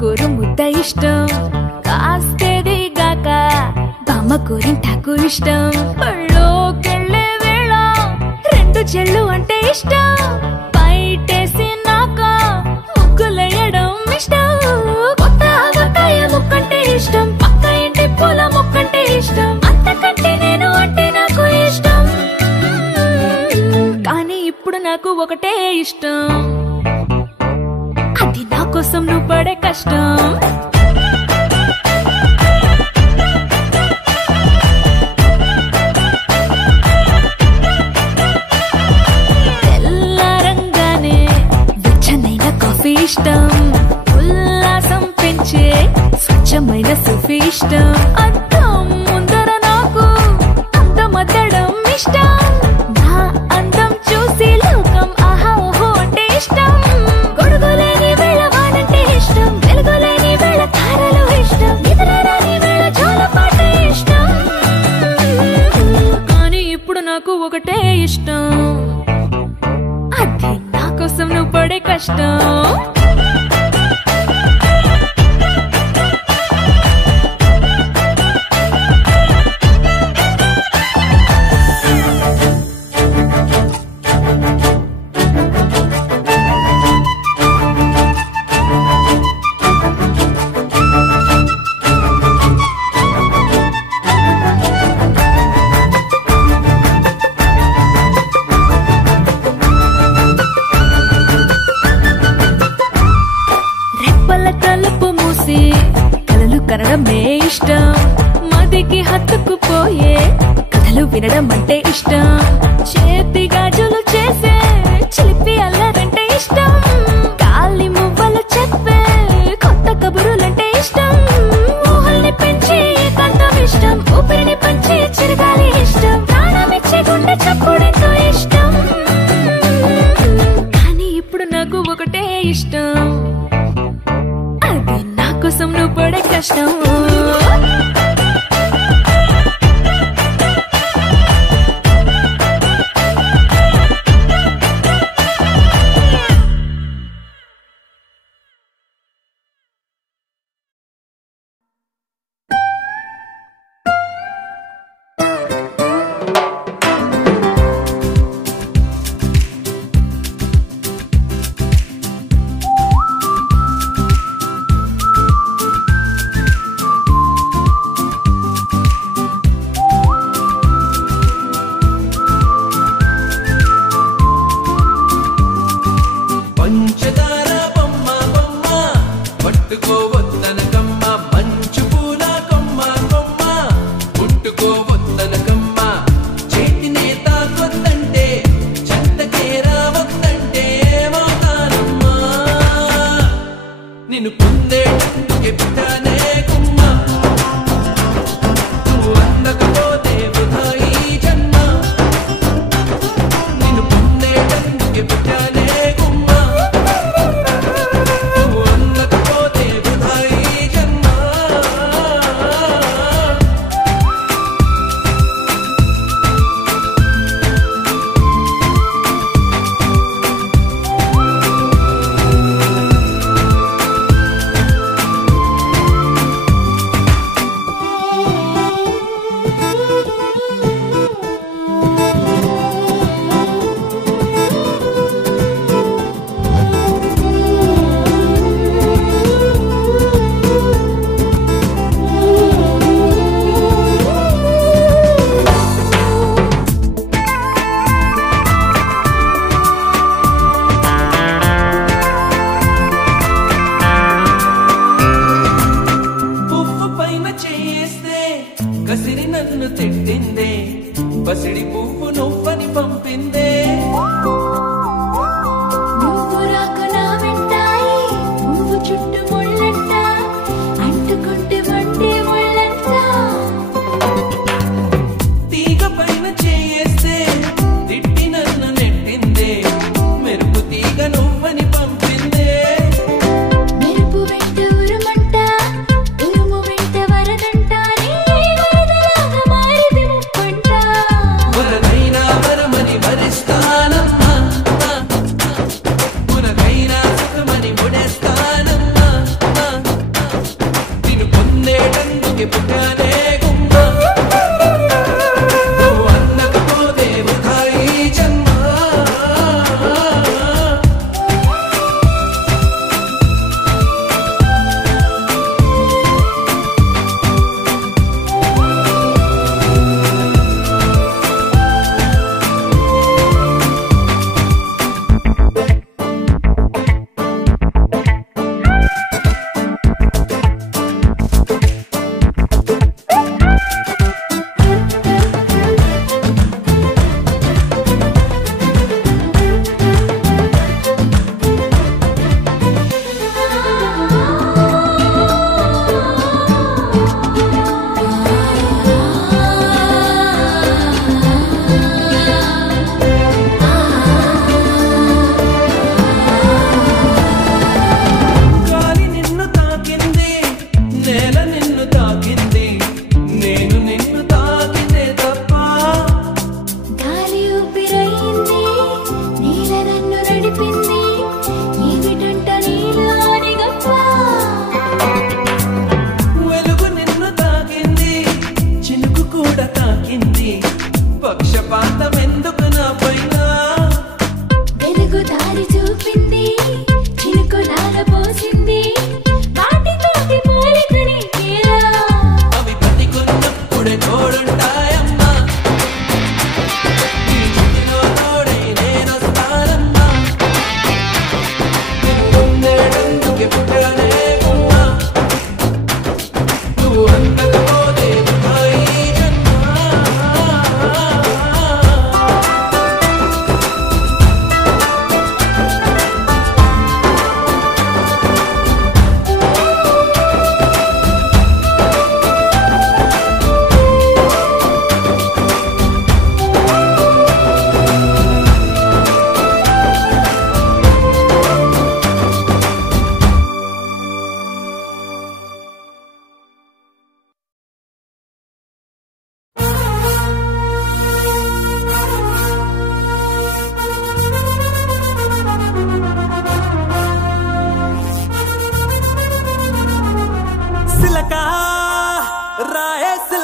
గోరు ముద్ద ఇష్టం, కాస్తేది గాక బామ్మ గోరింటాకు ఇష్టం. పళ్ళోకెళ్ళే వేళ రెండు చెళ్ళు అంటే ఇష్టం, బయటేసి నాక ముగ్గులేయడం ఇష్టం. కొత్త ఆవకాయ ముక్కంటే ఇష్టం, పక్క ఇంటి పూల ముక్కంటే ఇష్టం, అంతకంటే నేను అంటే నాకు ఇష్టం. కానీ ఇప్పుడు నాకు ఒకటే ఇష్టం, అది నా కోసం నువ్వు పడే కష్టం. తెల్లారంగానే వెచ్చనైన కాఫీ ఇష్టం, ఉల్లాసం పెంచే స్వచ్ఛమైన సూఫీ ఇష్టం. అద్దం ముందర నాకు అందమద్దడం ఇష్టం, నా అందం చూసి లోకం ఆహా ఓహో అంటే ఇష్టం. గొడుగులేని వేళ వానంటే ఇష్టం, వెలుగులేని వేళ తారలు ఇష్టం, నిద్రరాని వేళ జోలపాట ఇష్టం. కానీ ఇప్పుడు నాకు ఒకటే ఇష్టం, అది నా కోసం నువ్వు పడే కష్టం. తలుపు మూసి కలలు కనడమే ఇష్టం, మదికి హత్తుకుపోయే కథలు వినడం అంటే ఇష్టం. చేతి గాజులు చేసే చిలిపి అల్లరంటే ఇష్టం, గాలి మువ్వలు చెప్పే కొత్త కబురులంటే ఇష్టం. ఊహల్ని పెంచి ఏకాంతం ఇష్టం, ఊపిరిని పంచి చిరగాలి ఇష్టం, ప్రాణమిచ్చే గుండె చప్పుడెంతో ఇష్టం. కానీ ఇప్పుడు నాకు ఒకటే ఇష్టం, అది నా కోసం నువ్వు పడే కష్టం.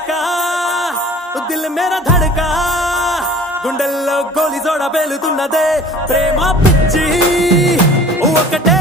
లేక దిల్ మేరా ధడకా గుండెల్లో గోలి జోడ పేలుతున్నదే ప్రేమ పిచ్చి ఒకటే